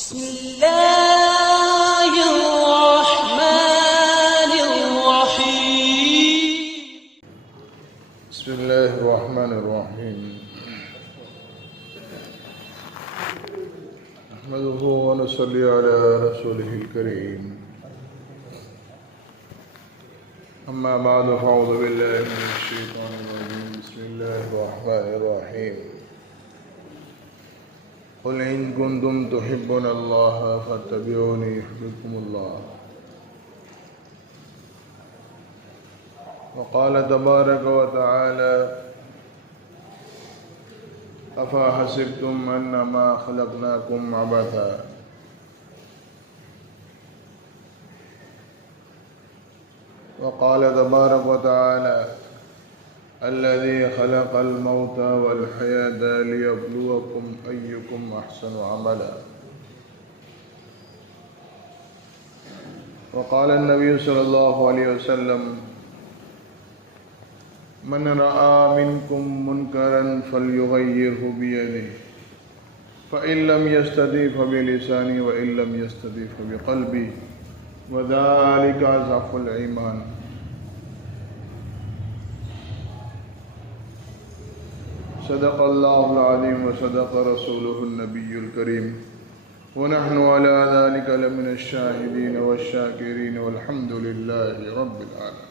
بسم الله الرحمن الرحيم بسم الله الرحمن الرحيم نحمده ونصلي على رسوله الكريم أما بعد فأعوذ بالله من الشيطان الرجيم بسم الله الرحمن الرحيم قل إن كنتم تحبون الله فاتبعوني يحببكم الله وقال تبارك وتعالى أفحسبتم أنما خلقناكم عبثا وقال تبارك وتعالى الذي خلق الموت والحياة ليبلوكم أيكم أحسن عملا وقال النبي صلى الله عليه وسلم من رأى منكم منكرا فليغيره بيده فإن لم يستطع فبلسانه وإن لم يستطع فبقلبه وذلك أضعف الإيمان صدق الله العظيم وصدق رسوله النبي الكريم ونحن على ذلك لمن الشاهدين والشاكرين والحمد لله رب العالمين.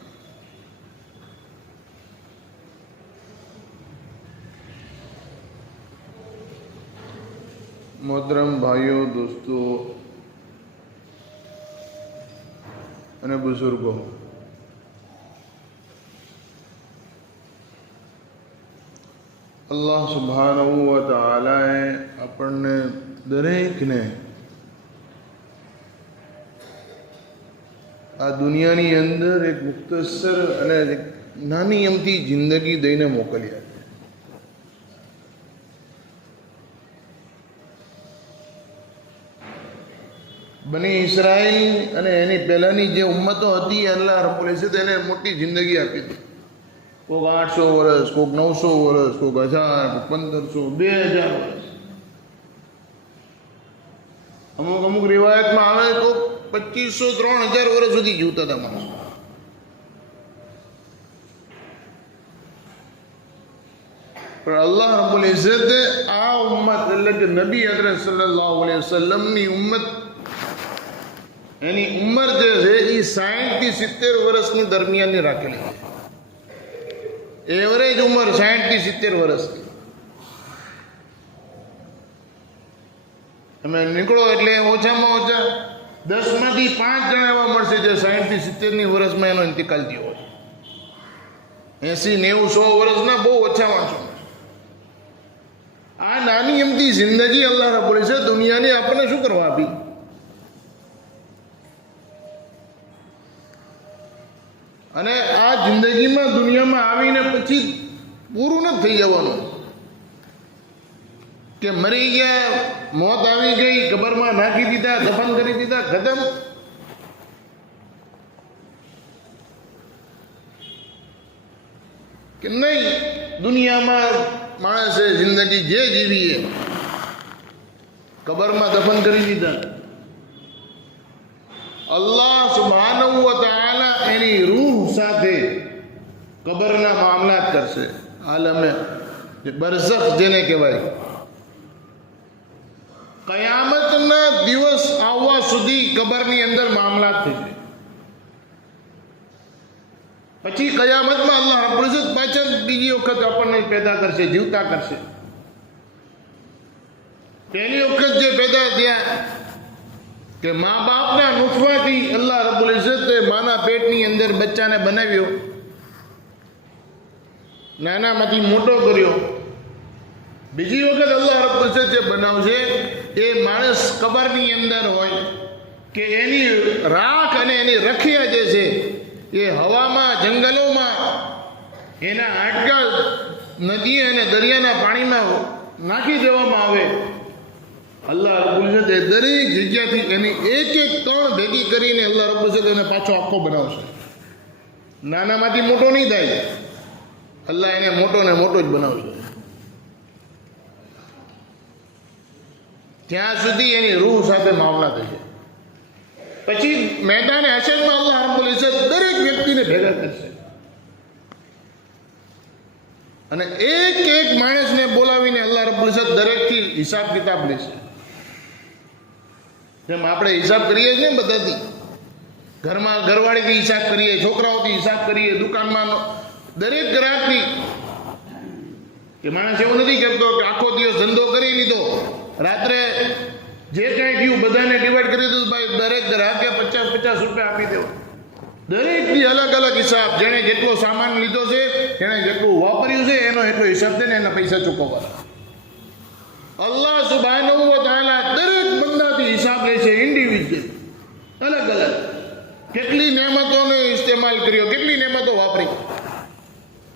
मोहतरम भाइयों दोस्तों અને બુઝુર્ગો, અલ્લાહ સુબ્હાનહુ વ તઆલાએ આપણને દરેકને આ દુનિયાની અંદર એક મુખ્તસર અને એક નાની અમથી જિંદગી દઈને મોકલ્યા. બની ઇસરાઈલ અને એની પહેલાની જે ઉમ્મતો હતી અલ્લાહ રબ્બુલ ઇઝ્ઝત એને મોટી જિંદગી આપી હતી. કોઈક 800 વર્ષ, કોઈક 900 વર્ષ, કોઈક 1000, 1500, 2000 વર્ષ. અમુક રિવાયતમાં આવે તો 2500-3000 વર્ષ સુધી જીવતા હતા માણસો. પણ અલ્લાહ રબ્બુલ ઇઝ્ઝતે આ ઉમ્મત એટલે કે નબી હઝરત સલ્લલ્લાહુ અલૈહિ વસલ્લમની ઉમ્મત એની ઉંમર જે છે એ 60 થી 70 વર્ષની દરમિયાનની રાખેલી છે. એવરેજ ઉંમર 60 થી 70 વર્ષની. તમે નીકળો એટલે ઓછામાં ઓછા 10 માંથી 5 જણા એવા મળશે જે 60 થી 70 વર્ષમાં એનો ઇંતિકાલ થયો હોય. 80, 90, 100 વર્ષના બહુ ઓછા માણસો. આ નાની એમથી જિંદગી અલ્લાહ રબ્બુલ ઇઝ્ઝત દુનિયાની આપણને શું કરવા આપી? અને આ જિંદગીમાં દુનિયામાં આવીને પછી પૂરું નથી થઈ જવાનું કે મરી ગયા, મોત આવી ગઈ, કબરમાં નાખી દીધા, દફન કરી દીધા, ખતમ. કે નહીં, દુનિયામાં માણસે જિંદગી જે જીવીએ કબરમાં દફન કરી દીધા. અલ્લાહ સુબ્હાનહુ વ તઆલા એની રૂહ સાથે કબરના મામલાત કરશે. આલમે બરઝખ જેને કહેવાય, કયામતના દિવસ આવવા સુધી કબરની અંદર મામલાત થશે. પછી કયામતમાં અલ્લાહ રબ્બુલ ઇઝ્ઝત પાછળ બીજી વખત આપણને પેદા કરશે, જીવતા કરશે. પહેલી વખત જે પેદા થયા કે મા બાપના નુતફાથી અલ્લાહ રબ્બુલ ઇઝ્ઝતે માના પેટની અંદર બચ્ચાને બનાવ્યો, નાનામાંથી મોટો કર્યો. બીજી વખત અલ્લાહ રબ્બુલ ઇઝ્ઝત જે બનાવશે એ માણસ કબરની અંદર હોય કે એની રાખ અને એની રખિયા જે છે એ હવામાં, જંગલોમાં, એના હાડકા નદી અને દરિયાના પાણીમાં નાખી દેવામાં આવે. અલ્લાહ રબ્બુલ ઇઝ્ઝત એ દરેક જગ્યાથી એની એક એક કણ ભેગી કરીને અલ્લાહ રબ્બુલ ઇઝ્ઝત એને પાછો આખો બનાવશે. નાનામાંથી મોટો નહીં થાય, અલ્લાહ એને મોટો ને મોટો જ બનાવશે. ત્યાં સુધી એની રૂહ સાથે મામલા થશે. પછી મેદાને હશરમાં અલ્લાહ રબ્બુલ ઇઝ્ઝત દરેક વ્યક્તિને ભેગા કરશે અને એક એક માણસને બોલાવીને અલ્લાહ રબ્બુલ ઇઝ્ઝત દરેકથી હિસાબ કિતાબ લેશે. જેમ આપણે હિસાબ કરીએ છીએ ને બધાથી, ઘરમાં ઘરવાળીથી હિસાબ કરીએ, છોકરાઓથી હિસાબ કરીએ, દુકાનમાં દરેક ગ્રાહકથી. કે માણસ એવું નથી કરતો કે આખો દિવસ ધંધો કરી લીધો, રાત્રે જે કાંઈ થયું બધાને ડિવાઈડ કરી દીધું, ભાઈ દરેક ગ્રાહકે 50-50 રૂપિયા આપી દેવા. દરેકથી અલગ અલગ હિસાબ. જેણે જેટલો સામાન લીધો છે, જેણે જેટલું વાપર્યું છે, એનો એટલો હિસાબ દે ને એના પૈસા ચૂકવવાના. અલ્લાહ સુબ્હાનહુ વ તઆલા દરેક બંદાથી હિસાબ લે છે, ઇન્ડિવિજ્યુઅલ, અલગ અલગ. કેટલી નેમતોનો ઇસ્તેમાલ કર્યો, કેટલી નેમતો વાપરી.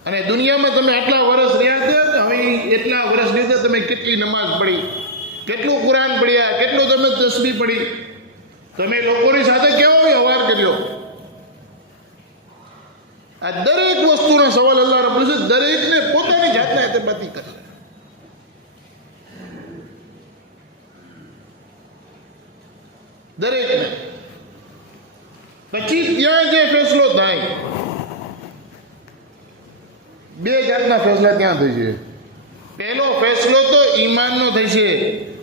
અને દુનિયામાં તમે આટલા વર્ષ રહ્યા છો, હવે એટલા વર્ષની અંદર તમે કેટલી નમાઝ પડી, કેટલું કુરાન પડ્યા, કેટલું તમે તસ્બીહ પડી, તમે લોકોની સાથે કેવો વ્યવહાર કર્યો. આ દરેક વસ્તુનો સવાલ અલ્લાહ રબ્બુલ ઇઝ્ઝત દરેકને પોતાની જાતને એતબાતી કરશે. દરેકને. પછી ત્યાં જે ફેસલો થાય, બે જાતના ફેસલા ત્યાં થશે. પહેલો ફેસલો તો ઈમાનનો થશે,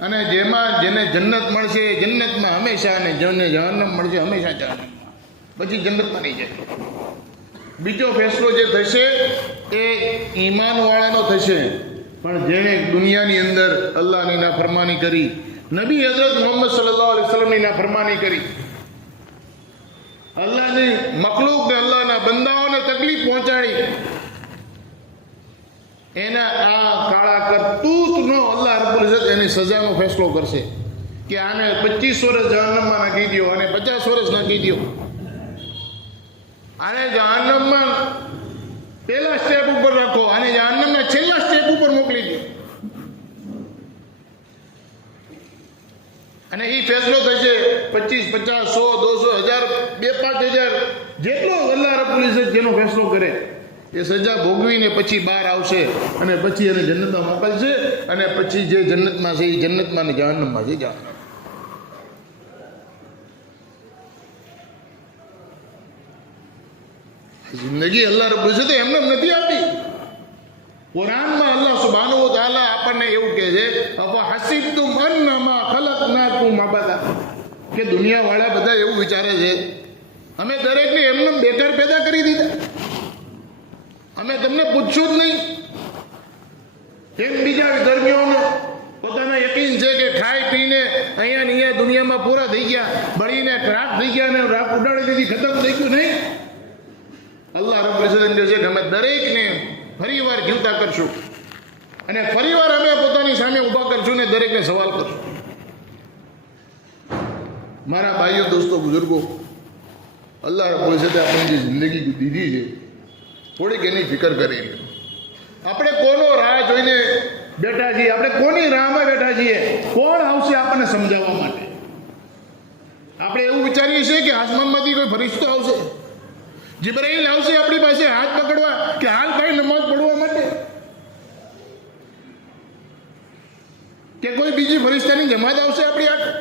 અને જેમાં જેને જન્નત મળશે જન્નતમાં હંમેશા, અને જેને જહન્નમ મળશે હંમેશા જહન્નમમાં, પછી જન્નતમાં નહીં જાય. બીજો ફેસલો જે થશે એ ઈમાનવાળાનો થશે, પણ જેણે દુનિયાની અંદર અલ્લાહની નાફરમાની કરી, નબી હઝરત મુહમ્મદ સલ્લલ્લાહુ અલૈહિ વસલ્લમની નાફરમાની કરી, અલ્લાહની મખલૂકને, અલ્લાહના બંદાઓને તકલીફ પહોંચાડી, એના આ કાળા કરતૂતનો અલ્લાહ રબ્બુલ ઇઝ્ઝત એની સજાનો ફેસલો કરશે કે આને 25 વર્ષ જહન્નમમાં નાખી દો, અને 50 વર્ષ નાખી દો, આને જહન્નમમાં પહેલા સ્ટેપ ઉપર રાખો, આને જહન્નમના છેલ્લા સ્ટેપ ઉપર મોકલી દો. અને એ ફેસલો થશે 25, 50, 100, 200, 1000, 2-5 હજાર, જેટલો અલ્લાહ રબ્બુલ ઇઝ્ઝત જેનો ફેસલો કરે એ સજા ભોગવીને પછી બહાર આવશે, અને પછી એને જન્નતમાં મોકલશે, અને પછી જે જન્નતમાં છે એ જન્નતમાં, ને જહન્નમમાં છે જહન્નમ. જિંદગી અલ્લાહ રબ્બુલ ઇઝ્ઝતે એમને નથી આપી. કુરાનમાં અલ્લાહ સુબ્હાનહુ વ તઆલા આપણને એવું કહે છે, અફા હસીબતુમ અન્નમા ખલકનાકુમ અબદા, કે દુનિયાવાળા બધા એવું વિચારે છે અમે દરેકને એમને બેકાર પેદા કરી દીધા, અમે તમને પૂછ્યું જ નહીં. કેમ બીજા ધર્મીઓને પોતાના યકીન છે કે ખાઈ પીને અહીંયા ને અહીંયા દુનિયામાં પૂરા થઈ ગયા, બળીને રાખ થઈ ગયા, ને રાખ ઉડાડી દીધી, ખતમ થઈ ગયું. નહીં, અલ્લાહ રબ્બુલ ઇઝ્ઝત કહે છે કે અમે દરેકને ફરીવાર જીવતા કરશું, અને ફરીવાર અમે પોતાની સામે ઊભા કરશું, ને દરેકને સવાલ કરશું. મારા ભાઈઓ, દોસ્તો, બુઝુર્ગો, અલ્લાહ રબ્બુલ ઇઝ્ઝતે આપણે જે જિંદગી દીધી છે, થોડીક એની ફિકર કરી. આપણે કોનો રાહ જોઈને બેઠા છીએ, આપણે કોની રાહમાં બેઠા છીએ, કોણ આવશે આપણને સમજાવવા માટે. આપણે એવું વિચારીએ છીએ કે આસમાનમાંથી કોઈ ફરિશ્તો આવશે, જિબ્રાઈલ આવશે આપણી પાસે હાથ પકડવા, કે હાલ ભાઈ નમાઝ પડવા માટે, કે કોઈ બીજી ફરિશ્તાની જમાત આવશે આપણી આગળ,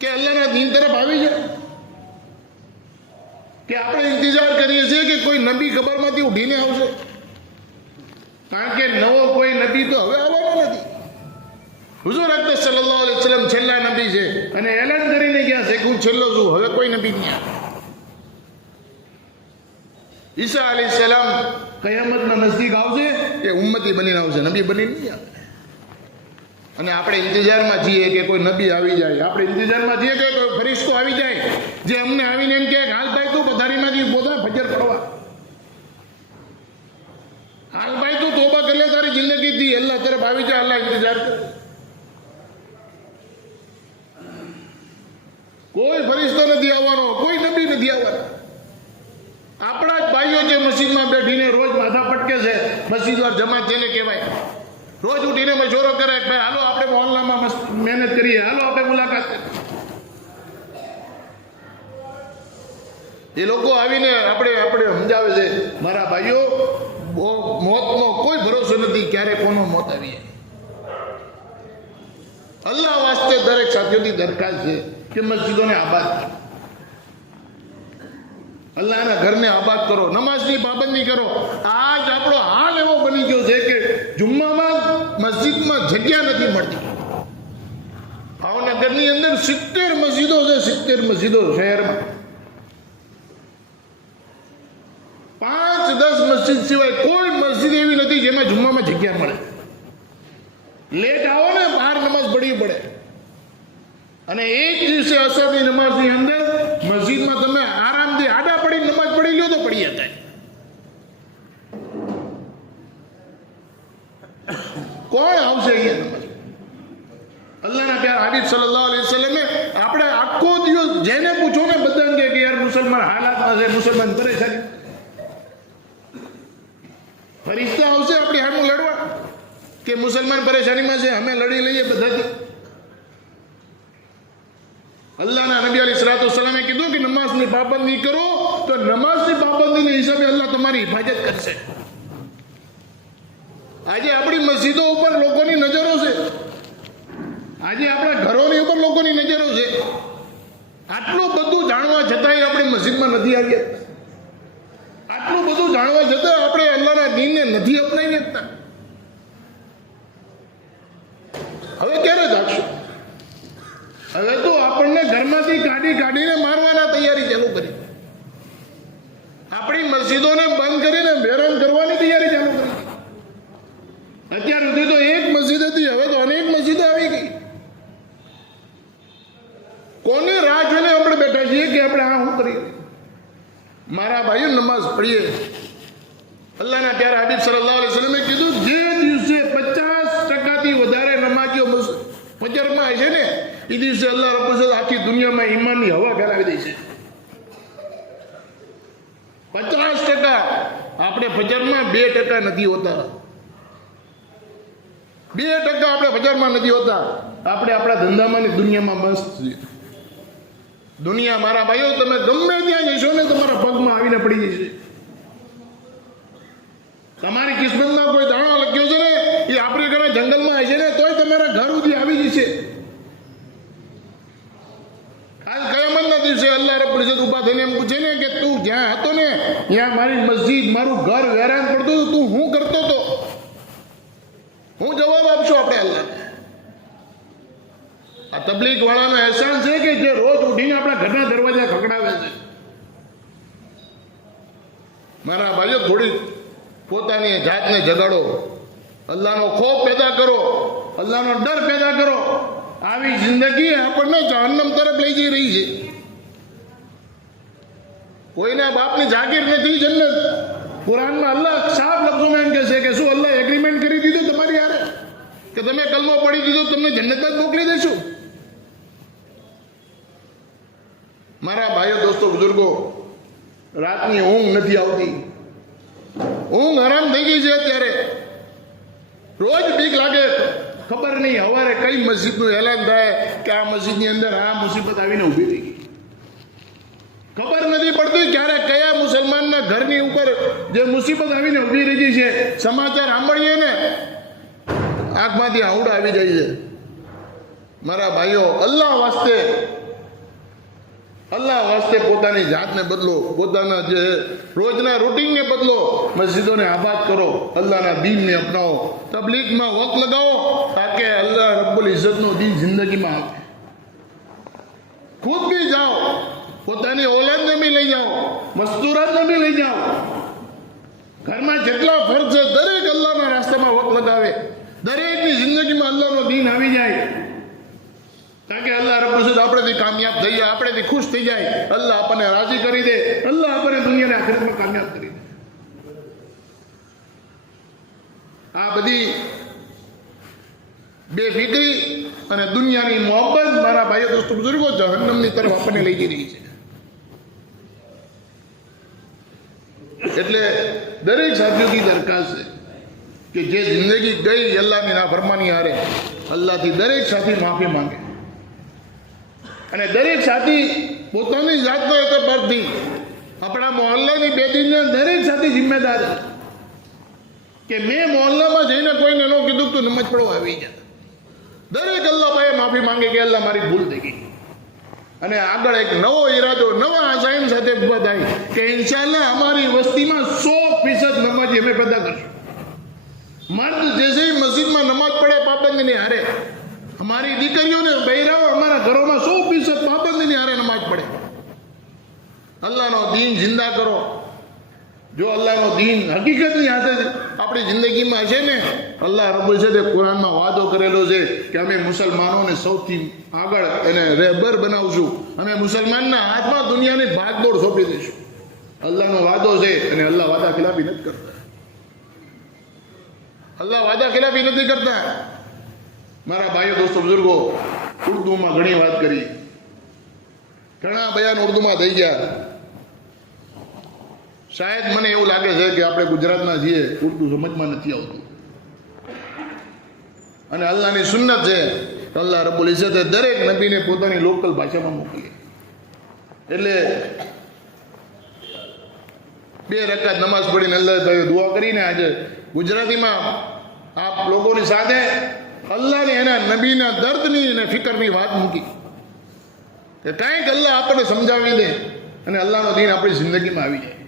કે અલ્લાહના દીન તરફ આવી જાય, કે આપણે ઇંતજાર કરીએ છીએ કે કોઈ નબી ખબરમાંથી ઉઠીને આવશે. કારણ કે નવો કોઈ નબી તો હવે આવવાનો નથી. હુઝુર અકબર સલ્લલ્લાહુ અલૈહિ વસલ્લમ છેલ્લા નબી છે, અને એલાન કરીને ગયા છે કે હું છેલ્લો છું, હવે કોઈ નબી નહીં આવે. ઈસા અલૈહિસ્સલામ કયામતના નજદીક આવશે, એ ઉમ્મતી બનીને આવશે, નબી બનીને નહીં આવે. અને આપણે ઇંતજારમાં છીએ કે કોઈ નબી આવી જાય, આપણે ઇંતજારમાં છીએ કે કોઈ ફરિશ્તો આવી જાય, જે અમને આવીને એમ કહે હાલ ભાઈ તું પથારીમાંથી બોધા ફજર પડવા, હાલ ભાઈ તું તોબા કરી લે તારી જિંદગીથી, અલ્લાહ તરફ આવી જાય, અલ્લાહ ઇંતજાર કરે. કોઈ ફરિશ્તો નથી આવવાનો, કોઈ નબી નથી આવવાનો. આપણા જ ભાઈઓ જે મસ્જિદમાં બેઠીને રોજ માથા પટકે છે, મસ્જિદવાર જમાત જેને કહેવાય, રોજ ઉઠીને મશોરો કરે કે ભાઈ હાલો આપણે મોહલ્લામાં મહેનત કરીએ, હાલો આપણે મુલાકાત કરીએ. એ લોકો આવીને આપણે સમજાવે છે, મારા ભાઈઓ મોતનો કોઈ ભરોસો નથી, ક્યારે કોનો મોત આવી જાય. અલ્લાહ વાસ્તે દરેક સાથીઓની દરખાસ્ત છે કે મસ્જિદોને આબાદ કરો, અલ્લાહના ઘરને આબાદ કરો, નમાઝની પાબંદી કરો. આજ આપણો હાલ એવો બની ગયો છે કે જુમ્મામાં મસ્જિદમાં જગ્યા નથી મળતી. ભાવનગરની અંદર 70 મસ્જિદો છે, 70 મસ્જિદો શહેરમાં. 5-10 મસ્જિદ સિવાય કોઈ મસ્જિદ એવી નથી જેમાં જુમ્મામાં જગ્યા મળે. લેટ આવો ને બહાર નમાઝ પઢવી પડે. અને એક દિવસે અસરની નમાઝની અંદર મસ્જિદમાં તમે આરામથી આડા પડી નમાઝ પડી લ્યો તો પડી જાય. કોણ આવશે અહીંયા નમાઝ? અલ્લાહના પ્યારા હબીબ સલ્લલ્લાહુ અલૈહિ વસલ્લમે આપણે આખો દિવસ જેને પૂછો ને બધાને કે યાર મુસલમાન હાલાતમાં છે, મુસલમાન પરેશાની. ફરિશ્તા આવશે આપણી સામે લડવા કે મુસલમાન પરેશાનીમાં છે, અમે લડી લઈએ બધાથી. અલ્લાહના નબી અલૈહિસ્સલાતુ વસ્સલામે કીધું કે નમાઝની પાબંદી કરો તો નમાઝની પાબંદીના હિસાબે અલ્લાહ તમારી હિફાજત કરશે. આજે આપણી મસ્જિદો ઉપર લોકોની નજરો છે, આજે આપણા ઘરોની ઉપર લોકોની નજરો છે. આટલું બધું જાણવા છતાંય આપણે મસ્જિદમાં નથી આવ્યા. આટલું બધું જાણવા છતાં આપણે અલ્લાહના દીનને નથી અપનાવી શકતા. હવે ક્યારે જાગશું? હવે તો આપણને ઘરમાંથી કાઢીને મારવાના તૈયારી ચાલુ કરી. આપણી મસ્જિદોને બંધ કરીને બેરાન કરવાની તૈયારી ચાલુ કરી. અત્યાર સુધી તો એક મસ્જિદ હતી, હવે તો અનેક મસ્જિદો આવી ગઈ. કોને રાહ જોઈને આપણે બેઠા છીએ કે આપણે આ શું કરીએ? મારા ભાઈઓ, નમાઝ પઢીએ. અલ્લાહના પ્યારા હબીબ સલ્લલ્લાહુ અલૈહિ વસલ્લમે કીધું જે દિવસે 50%થી વધારે નમાજીઓ ફજરમાં હશે ને એ દિવસે અલ્લાહ રબ્બુલ ઇઝ્ઝત આખી દુનિયામાં ઈમાનની હવા ફેલાવી દે છે. 50%. આપણે ફજરમાં 2% નથી હોતા. 2% આપણે ફજરમાં નથી હોતા. આપણે આપણા ધંધામાં ને દુનિયામાં મસ્ત છીએ. દુનિયા મારા ભાઈઓ તમે ગમે ત્યાં જશો ને તમારા પગમાં આવીને પડી જશે. તમારી કિસ્મતમાં કોઈ દાણો લખ્યો છે ને એ આફ્રિકાના જંગલમાં હશે ને તોય તમારા ઘર સુધી આવી જશે. આજ કયામતના દિવસે અલ્લાહ રબ્બુલ ઇઝ્ઝત ઊભા થઈને એમ પૂછે ને કે તું જ્યાં હતો ને ત્યાં મારી મસ્જિદ મારું ઘર વેરાન પડતું હતું, તું શું કરતો હતો? હું જવાબ આપશો આપણે અલ્લાહને? આ તબલીગ વાળાનો અહેસાન છે કે જે રોજ ઉઠીને આપણા ઘરના દરવાજા ખખડાવે છે. મારા ભાઈઓ, થોડી પોતાની જાતને જગાડો, અલ્લાહનો ખોફ પેદા કરો, અલ્લાહનો ડર પેદા કરો. આવી જિંદગી આપણને જહન્નમ તરફ લઈ જઈ રહી છે. કોઈના બાપની જાગીર નથી જન્નત. કુરાનમાં અલ્લાહ સાફ લફ્ઝોમાં એમ કહે છે કે શું અલ્લાહ એગ્રીમેન્ટ કરી દીધું તમારી હારે કે તમે કલમો પડી દીધો તમને જન્નતમાં જ મોકલી દઈશું? મારા ભાઈઓ, દોસ્તો, બુઝુર્ગો, રાતની ઊંઘ નથી આવતી. ઊંઘ હરામ થઈ ગઈ છે અત્યારે. રોજ બીક લાગે. ખબર નહીં સવારે કઈ મસ્જિદનું એલાન થાય કે આ મસ્જિદની અંદર આ મુસીબત આવીને ઊભી થઈ ગઈ. ખબર નથી પડતી ક્યારે કયા મુસલમાનના ઘરની ઉપર જે મુસીબત આવીને ઊભી રહી ગઈ છે. સમાચાર સાંભળીએ ને આંખમાંથી આવડા આવી જાય છે. મારા ભાઈઓ, અલ્લાહ વાસ્તે પોતાની જાતને બદલો, પોતાના જે રોજના રૂટીનને બદલો, મસ્જિદોને આબાદ કરો, અલ્લાહના દીનને અપનાવો, તબલીગમાં વક્ત લગાવો તાકે અલ્લાહ રબ્બુલ ઇઝ્ઝતનો દીન જિંદગીમાં આવે. ખુદ બી જાઓ, પોતાની ઓલાદને બી લઈ જાઓ, મસ્તુરાતને બી લઈ જાઓ. ઘરમાં જેટલા ફરજ છે દરેક અલ્લાહના રાસ્તામાં વક્ત લગાવે. દરેકની જિંદગીમાં અલ્લાહનો દીન આવી જાય તાકે અલ્લાહ રબ્બુલ ઇઝ્ઝત આપણેથી કામયાબ થઈ જાય, આપણેથી ખુશ થઈ જાય. અલ્લાહ આપણને રાજી કરી દે, અલ્લાહ આપણને દુનિયાને આખિરતમાં કામયાબ કરી દે. આ બધી બેફિકરી અને દુનિયાની મોહબ્બત મારા ભાઈઓ, દોસ્તો, બુઝુર્ગો જહન્નમની તરફ આપણને લઈ જઈ રહી છે. એટલે દરેક સાથીઓની દરખાસ્ત છે કે જે જિંદગી ગઈ અલ્લાહની નાફરમાની હારે, અલ્લાહથી દરેક સાથી માફી માંગે. અને દરેક સાથી પોતાની જાતનો એતબારથી આપણા મોહલ્લાની બેદીના દરેક સાથી જિમ્મેદાર છે કે મેં મોહલ્લામાં જઈને કોઈને ન કીધું તું નમાજ પઢવા આવી જા. દરેક અલ્લાહ પાસે માફી માંગે કે અલ્લાહ મારી ભૂલ થઈ ગઈ, અને આગળ એક નવો ઈરાદો નવા અઝાઈમ સાથે ઉભા થાય કે ઇન્શાઅલ્લાહ અમારી વસ્તીમાં 100% નમાજી અમે પેદા કરશું. મર્દ જે છે એ મસ્જિદમાં નમાજ પડે પાબંદીની હારે, અમારી દીકરીઓને બૈરાઓ અમારા ઘરોમાં 100% પાબંદીની હારે નમાજ પડે. અલ્લાહનો દીન જિંદા કરો. જો અલ્લાહનો દીન હકીકતની હાથે આપણી જિંદગીમાં છે ને, અલ્લાહ રબ્બુલ ઇઝ્ઝતે કુરાનમાં વાદો કરેલો છે કે અમે મુસલમાનોને સૌથી આગળ એને રહેબર બનાવશું, અમે મુસલમાનના હાથમાં દુનિયાની ભાગદોડ સોંપી દઈશું. અલ્લાહનો વાદો છે, અને અલ્લાહ વાદા ખિલાફી નથી કરતા. અલ્લાહ વાદા ખિલાફી નથી કરતા. મારા ભાઈઓ દોસ્તો બુઝુર્ગો, ઉર્દુમાં ઘણી વાત કરી, ઘણા બયાન ઉર્દુમાં થઈ ગયા. શાયદ મને એવું લાગે છે કે આપણે ગુજરાતના છીએ, ઉર્દુ સમજમાં નથી આવતું. અને અલ્લાહની સુન્નત છે, અલ્લાહ રબ્બુલ ઇઝ્ઝતે દરેક નબીને પોતાની લોકલ ભાષામાં મોકલી. એટલે 2 રકાત નમાઝ પડીને અલ્લાહ દુઆ કરીને આજે ગુજરાતીમાં આપ લોકોની સાથે અલ્લાહને એના નબીના દર્દની અને ફિકરની વાત મૂકી કે કાંઈક અલ્લાહ આપણને સમજાવી દે અને અલ્લાહનો દીન આપણી જિંદગીમાં આવી જાય.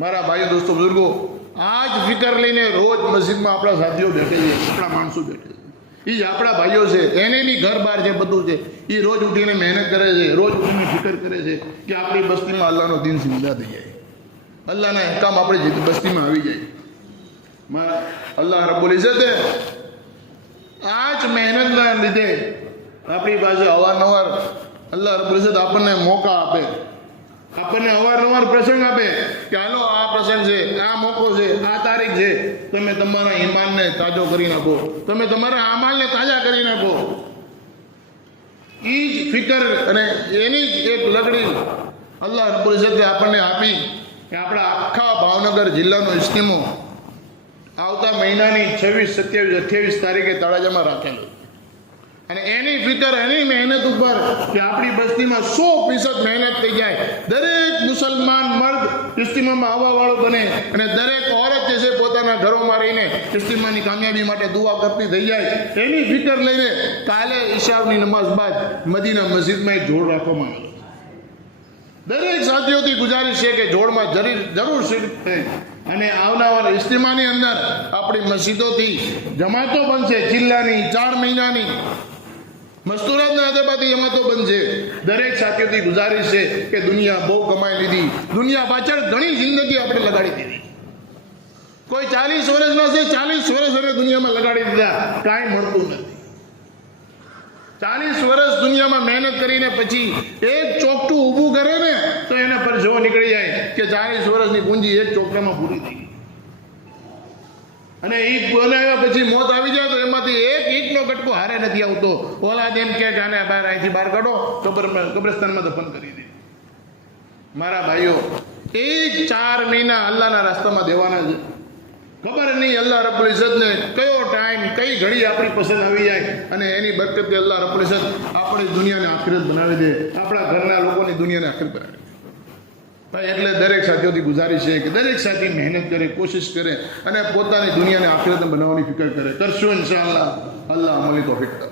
મારા ભાઈઓ દોસ્તો બુઝુર્ગો, આ જ ફિકર લઈને રોજ મસ્જિદમાં આપણા સાથીઓ બેઠે છે, આપણા માણસો બેઠે છે. એ જ આપણા ભાઈઓ છે, એને બી ઘર બહાર છે, બધું છે. એ રોજ ઉઠીને મહેનત કરે છે, રોજ ઉઠીને ફિકર કરે છે કે આપણી બસ્તીમાં અલ્લાહનો દીન જિંદા થઈ જાય, અલ્લાહના અહેકામ આપણી બસ્તીમાં આવી જાય. અલ્લાહ રબ્બુલ ઇઝ્ઝતે આ જ મહેનતના લીધે આપણી પાસે અવારનવાર અલ્લાહ રબ્બુલ ઇઝ્ઝત આપણને મોકા આપે, આપણને અવારનવાર પ્રસંગ આપે કે હાલો આ પ્રસંગ છે, આ મોકો છે, આ તારીખ છે, તમે તમારા ઈમાનને તાજો કરી નાખો, તમે તમારા અમાલને તાજા કરી નાખો. એ જ ફિકર અને એની જ એક લગડી અલ્લાહ રબ્બુલ ઇઝ્ઝતે આપણને આપી કે આપણા આખા ભાવનગર જિલ્લાનો ઇજ્તિમો આવતા મહિનાની 26, 27, 28 તારીખે તળાજામાં રાખેલો. અને એની ફિકર, એની મહેનત ઉપર કે આપણી બસ્તીમાં 100% મહેનત થઈ જાય, દરેક મુસલમાન મર્દ ઇજ્તિમામાં આવવાવાળો બને, અને દરેક ઓરત જે છે પોતાના ઘરોમાં રહીને ઇજ્તિમાની કામયાબી માટે દુઆ કરતી થઈ જાય. એની ફિકર લઈને કાલે ઈશાની નમાઝ બાદ મદીના મસ્જિદમાં એક જોડ રાખવામાં આવેલો. દરેક સાથીઓથી ગુજારિશ છે કે જોડમાં જરૂર શિરક થાય, અને આવનાર ઇજ્તિમાની અંદર આપણી મસ્જિદોથી જમાતો બનશે, જિલ્લાની 4 મહિનાની મસ્તુરાતના અદબાથી જમાતો બનશે. દરેક સાથીઓથી ગુજારિશ છે કે દુનિયા બહુ કમાઈ લીધી, દુનિયા પાછળ ઘણી જિંદગી આપણે લગાડી દીધી. કોઈ 40 વર્ષના છે, 40 વર્ષ હવે દુનિયામાં લગાડી દીધા, કાંઈ મળતું નથી. 40 વર્ષ દુનિયામાં મહેનત કરીને પછી એક ચોકટું ઊભું કરે ને તો એના પર જો નીકળી જાય કે 40 વર્ષની પૂંજી એક ચોકટામાં પૂરી થઈ ગઈ. અને એ બનાવ્યા પછી મોત આવી જાય તો એમાંથી એક ઈંટનો કટકો હારે નથી આવતો. ઓલાદ એમ કે આને બહાર અહીંથી બહાર કાઢો, કબ્રસ્તાનમાં દફન કરી દે. મારા ભાઈઓ, એ 4 મહિના અલ્લાહના રસ્તામાં દેવાના છે. ખબર નહીં અલ્લાહ રબ્બુલ ઇઝ્ઝતને કયો ટાઈમ, કઈ ઘડી આપણી પસંદ આવી જાય, અને એની બરકતે અલ્લાહ રબ્બુલ ઇઝ્ઝત આપણી દુનિયાને આખિરત બનાવી દે, આપણા ઘરના લોકોની દુનિયાને આખિરત બનાવી દે. ભાઈ, એટલે દરેક સાથીઓથી ગુજારિશ છે કે દરેક સાથી મહેનત કરે, કોશિશ કરે, અને પોતાની દુનિયાને આખિરત બનાવવાની ફિકર કરે. કરશું ઇન્શાઅલ્લાહ. અલ્લાહ અમલી તૌફીક કરે.